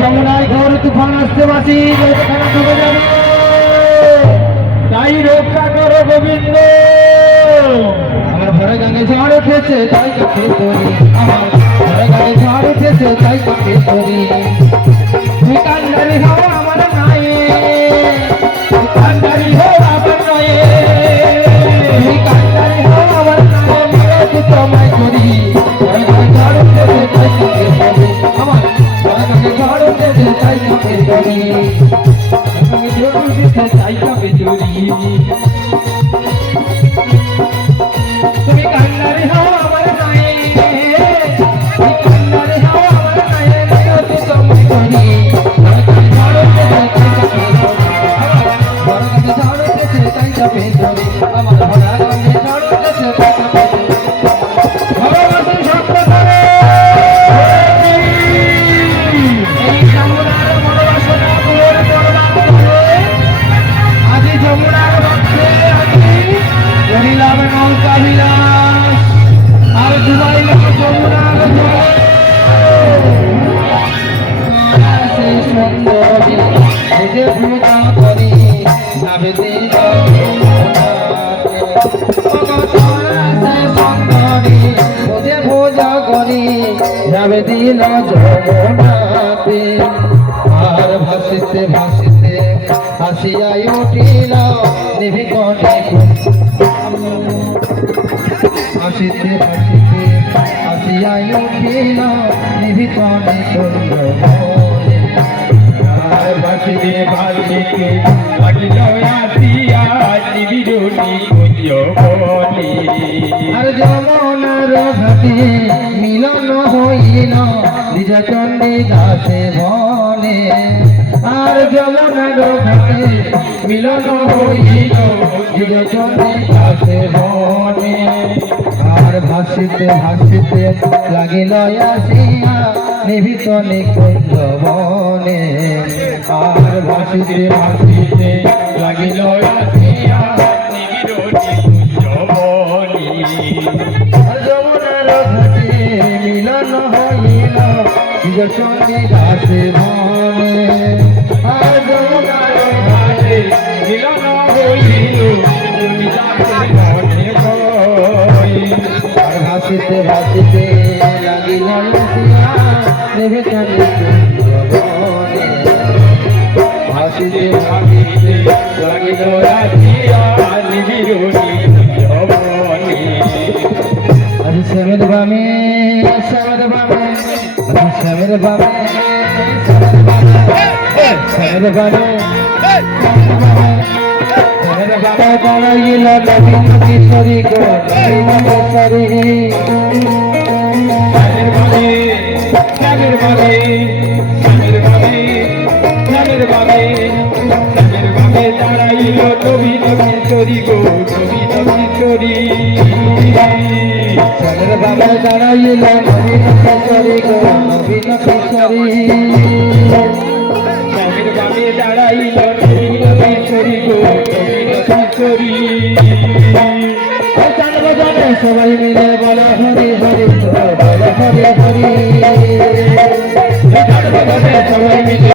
যমুনায় ঘোর তুফান আসতে বাসি খানা ডুবে যাবে, তাই রক্ষা করো গোবিন্দ। আমার ঘরে গাঙে ঝড় উঠেছে তাই কাকে করি, আমার ঘরে গাঙে ঝড় উঠেছে তাই কাকে করি। তুই কান্ডারি হও আমার নাই, কান্ডারি হও আমার নয়, তুই কান্ডারি হও আমার নয়, মারে তোমায় করি। ঘরে গাঙে ঝড় উঠেছে তাই কাকে করি, আমার ঘরে গাঙে ঝড় উঠেছে তাই কাকে করি, গাঙে ঝড় উঠেছে তাই কাকে চুরি। তুমি কান্ডারি হও আমার নয়, তুমি কান্ডারি হও আমার নয়, মারে তোমায় করি। ঘরে গাঙে ঝড় উঠেছে তাই কাকে করি, আমার ঘরে গাঙে ঝড় উঠেছে তাই কাকে করি, আমার ঘরে গাঙে ঝড় উঠেছে তাই কাকে করি। ভালোবাসি শক্ত করে এই যমুনার ভালোবাসা পুরোর বরবাদ করে, আজি যমুনার মধ্যে আমি করিলাম নৌকা বিলাস, আর ডুবাইলাম যমুনার জলে। সেই সুন্দরী বুঝে পূজা করি, যাবে দিল যাবে দিল যমুনাতে। আর ভাসিতে ভাসিতে হাসিয়াই উঠিল নিভিকণে, হাসিতে হাসিতে হাসিয়াই উঠিল নিভিকণে কুঞ্জ বনে। আর ভাসিতে ভাসিতে লাগিল আসিয়া নিবিড়নি কুঞ্জ বনে। আর যমুনার ঘাটে মিলন হইল দ্বিজচণ্ডী দাসে বনে, আর যমুনার ঘাটে মিলন হইল দ্বিজচণ্ডী দাসে বনে। আর ভাসিতে ভাসিতে লাগিল আসিয়া নিভৃত নিকুঞ্জ বনে, আর ভাসিতে ভাসিতে লাগিল আসিয়া নিবিড় নিকুঞ্জ বনে। যমুনার ঘাটে মিলন হইল দ্বিজচণ্ডী দাসে বনে, আর যমুনার ঘাটে মিলন হইল দাসে বনে। আর ভাসিতে ভাসিতে লাগিল আসিয়া নিভৃত নিকুঞ্জ বনে, ভাসিতে ভাসিতে লাগিল আসিয়া নিবিড় নিকুঞ্জ বনে। আজি শ্যামের বামে শ্যামের বামে, আজি শ্যামের বামে শ্যামের বামে, শ্যামের বামে শ্যামের বামে দাঁড়াইল নবীন কিশোরী গো, নবীন কিশোরী। শ্যামের বামে শ্যামের বামে শ্যামের বামে শ্যামের বামে শ্যামের বামে দাঁড়াইল নবীন কিশোরী গো, নবীন কিশোরী। শ্যামের বামে দাঁড়াইল নবীন কিশোরী গো, নবীন কিশোরী। শ্যামের বামে দাঁড়াইল নবীন কিশোরী গো, নবীন কিশোরী। সবাই মিলে বলো হরি হরি, বলো হরি হরি। সবাই মিলে